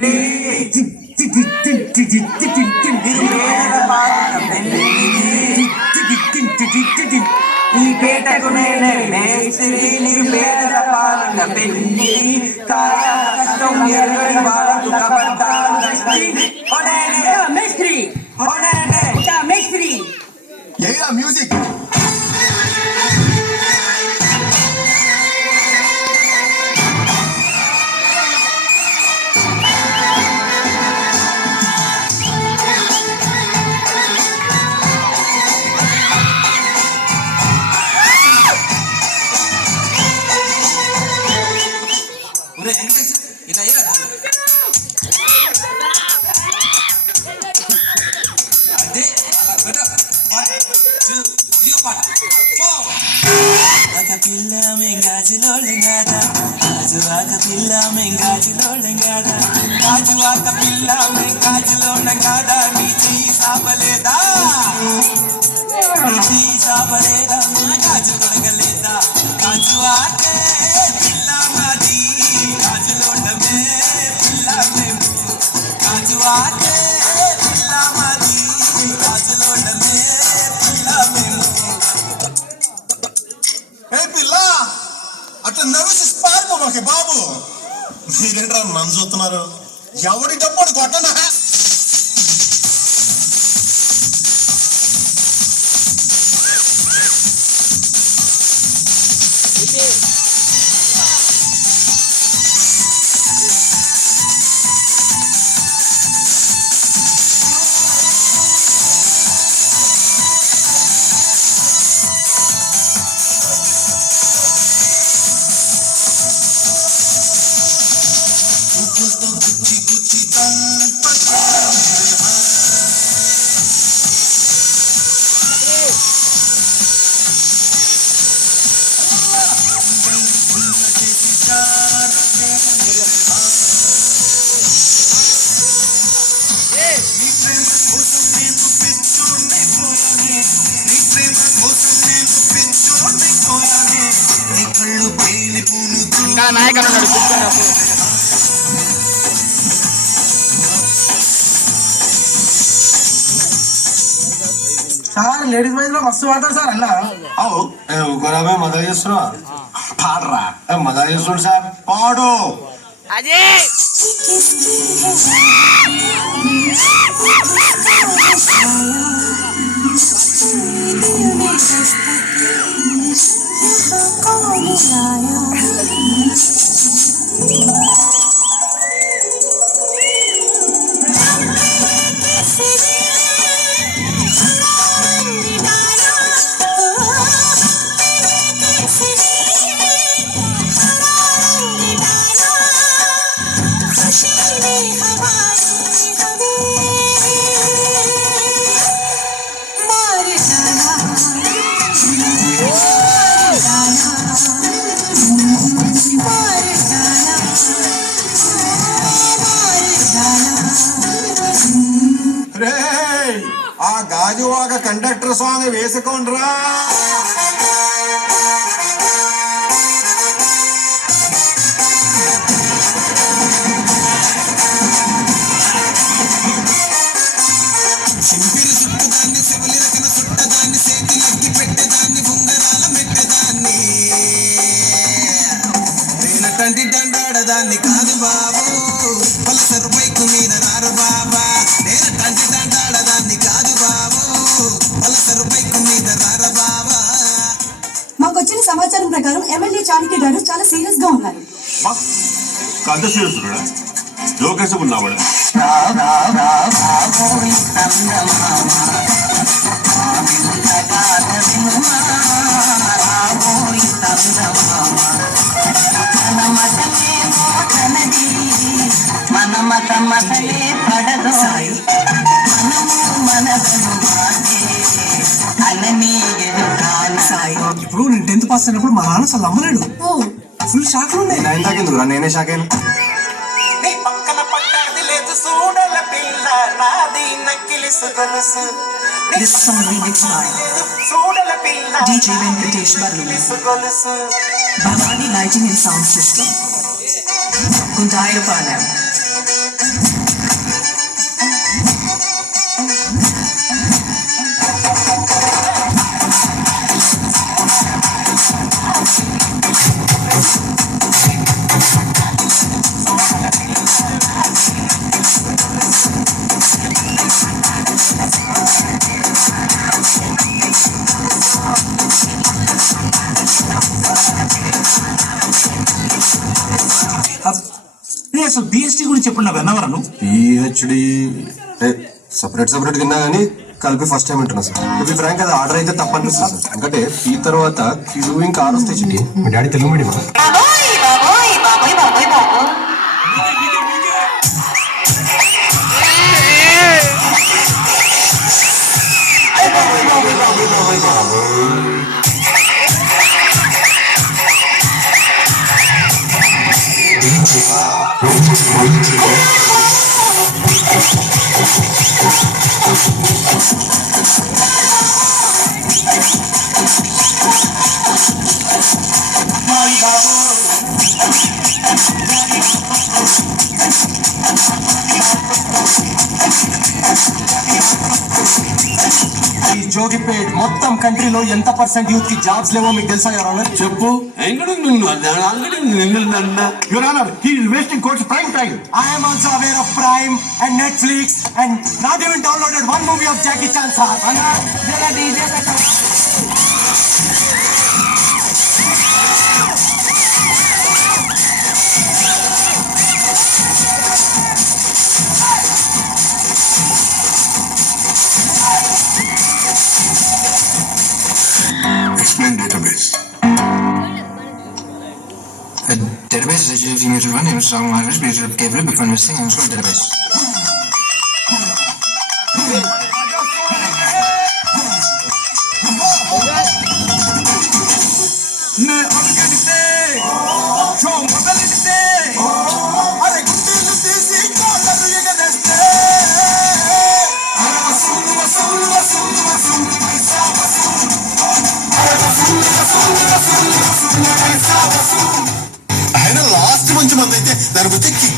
మేస్త్రి ఈ పేటకు నేనే మేస్త్రి నిరుపేదల పాలన పెళ్లి కాయ కష్టం ఎరగని వాళ్ళకు కబడ్డాలు మేస్త్రి మేస్త్రి మ్యూజిక్ పిల్ల మెంగాజులో లింగాదా గాజువాక పిల్ల మెంగాజులో లింగాదా గాజువాక పిల్ల మెంగాజులో లింగాదా నీ చెయ్యి సాపలేదా మన గాజు తొడగలేదా గాజువాకే పిల్ల మాది గాజులోండమే పిల్ల మేము గాజువాకే పిల్ల మాది గాజులోండమే పిల్ల మేము. పిల్ల అట్లా నవ్వేసి పారిపోమాకే బాబు. మీరేంట్రా నన్ను చూస్తున్నారు? ఎవడి డబ్బు కొట్టనా? నాయకుడు సార్ లేడీస్ వైజ్ లో మస్తు వాడతారు సార్ అన్న. అవు గురాబే మజా చేస్తున్నా పాడరా మజా చేస్తుండు సార్ పాడు అదే ఆ గాజువాక కండక్టర్ సాంగ్ వేసుకోండ్రా. సింపిరి చుట్టదాన్ని సెవలి రకన చుట్టదాన్ని చేతిలకి పెట్టేదాన్ని బుంగరాల మెట్టదాన్ని నేనటంటి దండాడదాన్ని కాదు బాబు పలసరు బైకు మీద రారు బాబా నేనటంటి దండాడదాన్ని కాదు బాబు పలసరు బైకు మీద రార బాబా. మాకొచ్చిన సమాచారం ప్రకారం ఎమ్మెల్యే చాణక్య గారు చాలా సీరియస్ గా ఉన్నారు. కంత సీరియస్ లోకేష్ ఉన్నావాడు ఇప్పుడు నేను 10th పాస్ అయినప్పుడు మా నాన్న అసలు నమ్మలేడు. ఫుల్ షాక్ లో ఉన్నాయి. నేనే షాక్ అయినా. This song remixed by DJ Venkatesh Barlu. Bhavani Lighting and Sound System. Kundayapalem. గురించి ఎప్పుడు విన్నవరా నువ్వు? పిహెచ్డి సపరేట్ విన్నా కానీ కలిపి ఫస్ట్ టైం వింటున్నా సార్. ఇది ఫ్రాంక్ అది ఆర్డర్ అయితే తప్పనిపిస్తుంది సార్. ఎందుకంటే ఈ తర్వాత క్యూ ఇంకా ఆర్ వస్తాయి చిట్టి. మీ డాడీ తెలుగు మీడియం ఈ జోగిపేట్ మొత్తం కంట్రీలో ఎంత పర్సెంట్ యూత్ కి జాబ్స్ లేవో మీకు తెలుసా యువర్ ఆనర్? చెప్పు. Your honour, he is wasting course prime time. I am also aware of Prime and Netflix and not even downloaded one movie of Jackie Chan sir. There are DJs at Explain database. A database is used to run in some wireless based on cable before investing in a database. ఆయన last మంచి మంది అయితే దాని గురించి